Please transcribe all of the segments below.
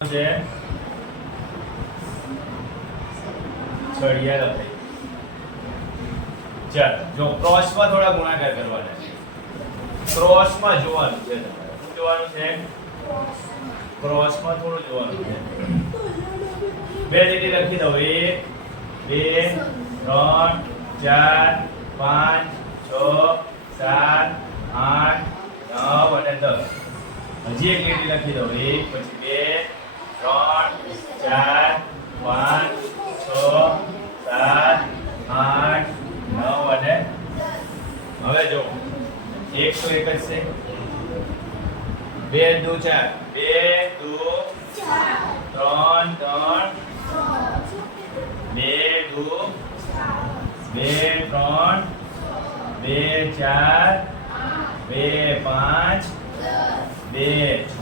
છે છડિયા લખાઈ ચાલો જો ક્રોસમાં થોડા ગુણાકાર કરવાના છે ક્રોસમાં જોવાનું છે તમારે શું જોવાનું છે ક્રોસમાં થોડું જોવાનું છે બે લીટી લખી દો એક બે ત્રણ ચાર પાંચ છ સાત આઠ નવ અને દસ હજી એક લીટી લખી દો એક પછી એક તો એક જ છે બે દુ ચાર બે દુ ત્રણ ત્રણ બે દુ બે ત્રણ બે ચાર બે પાંચ બે છ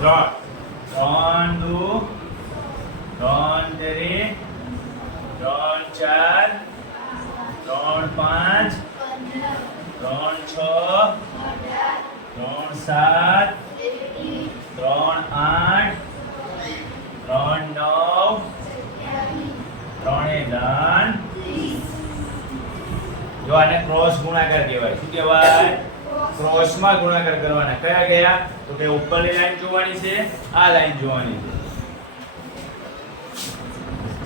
ત્રણ. ત્રણ દુ, ત્રણ તેરી, ત્રણ ચાર, ત્રણ પાંચ, ત્રણ છ, ત્રણ સાત, ત્રણ આઠ, ત્રણ નવ, ત્રણે દાન. જો આને ક્રોસ ગુણાકાર કહેવાય. શું કહેવાય? ક્રોસમાં ગુણાકાર કરવાના કયા કયા તો કે ઉપરની લાઈન જોવાની છે આ લાઈન જોવાની છે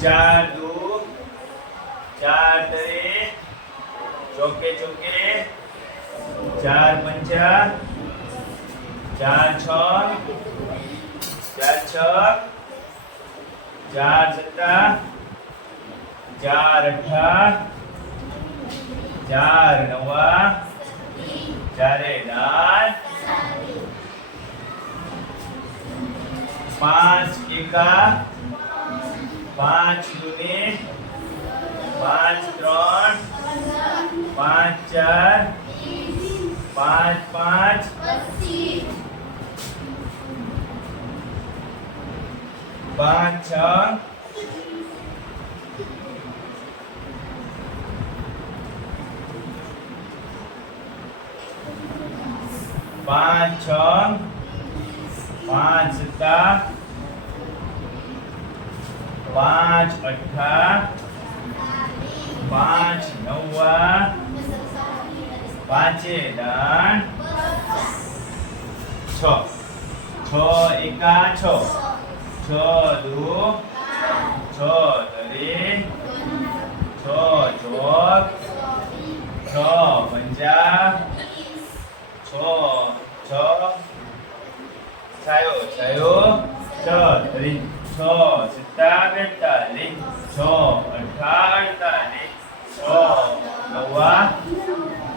ચાર દુ ચાર તરે ચોકે ચોકે ચાર પંચા ચાર છ ચાર છ ચાર સત્તા ચાર અઠા ચાર નવા ચારે દાન પાંચ એકા પાંચ દુને પાંચ ત્રણ પાંચ ચાર પાંચ પાંચ પાંચ છ પાંચ, છ, પાંચ સત્તા પાંચ અઠા પાંચ નવા પાંચે દાન, છ. છ એકા, છ. છ દુ, છ તરી છ ચોક, છ પંજા છ છ છાયો છાયો છ તરી છ સિત્તા બેતાલીસ છ અઠા અડતાલીસ છ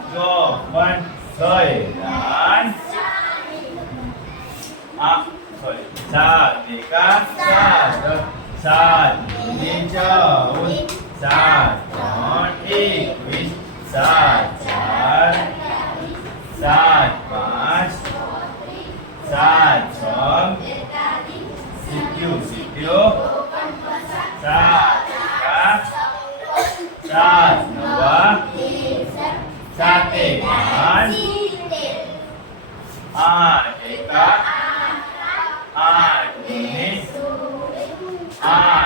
ચોપન છ દાન આ sorry સાત એકા સાત સાત દૂને ચૌદ સાત ત્રણ એકવીસ સાત ચાર સાત પાંચ સાત છ સિત્યું સિત્યું Agita. Adesso. Adesso.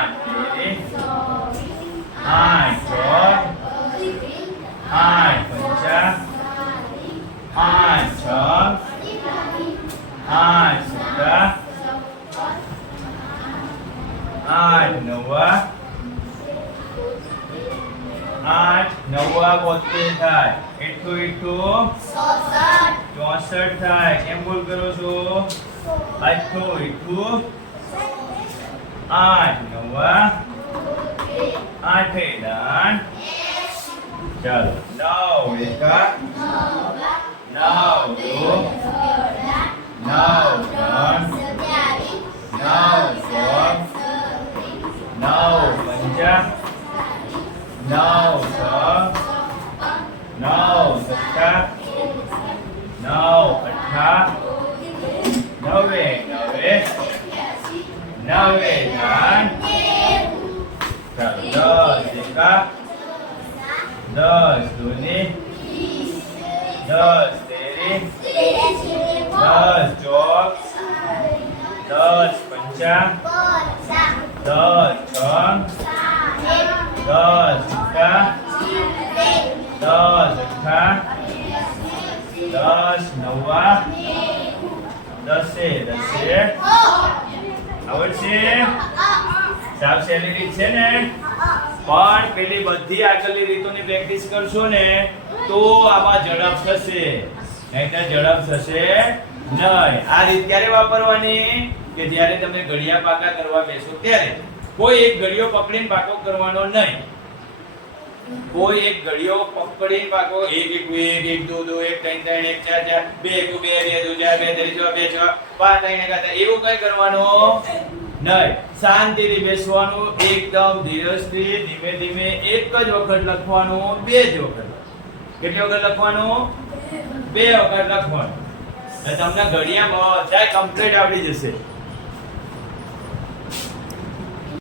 આઠ નવા બોતેર થાય. એટલું એટલું? ચોસઠ. થાય. કેમ બોલ કરો છો? આઠું એટલું? આઠ નવા? આઠે દાન? ચાલો નવ એકા? નવ. દો નવ ત્રણ અઠા નવે નવે નવે દાન ચાલો દસ એકા દસ દુની દસ તેરી દસ ચોક દસ પંચા દસ છ દસ એકા દસ અઠા દસ નવા દસે દસે. આવડશે સાફ રીત છે ને? પણ પેલી બધી આગળની રીતોની પ્રેક્ટિસ કરશો ને, તો આમાં ઝડપ થશે. નહીં ઝડપ થશે નહીં. આ રીત ક્યારે વાપરવાની? કે જ્યારે તમે ઘડિયા પાકા કરવા બેસો ત્યારે. કોઈ એક ઘડિયો પકડીને પાકો કરવાનો નહીં. કોઈ એક ઘડિયો પકડીને પાકો, એક એક એક એક દો દો, એક ત્રણ ત્રણ, એક ચાર ચાર, બે એક બે બે, દો, ચાર, બે, ત્રણ, છ, બે, છ, પાંચ, ત્રણ, એક એવું કઈ કરવાનું નહીં. શાંતિથી બેસવાનું, એકદમ ધીરજથી, ધીમે ધીમે એક જ વખત લખવાનું, બે જ વખત કેટલી વખત લખવાનું? બે વખત લખવાનું. તમને ઘડિયામાં બધા કમ્પ્લીટ આવડી જશે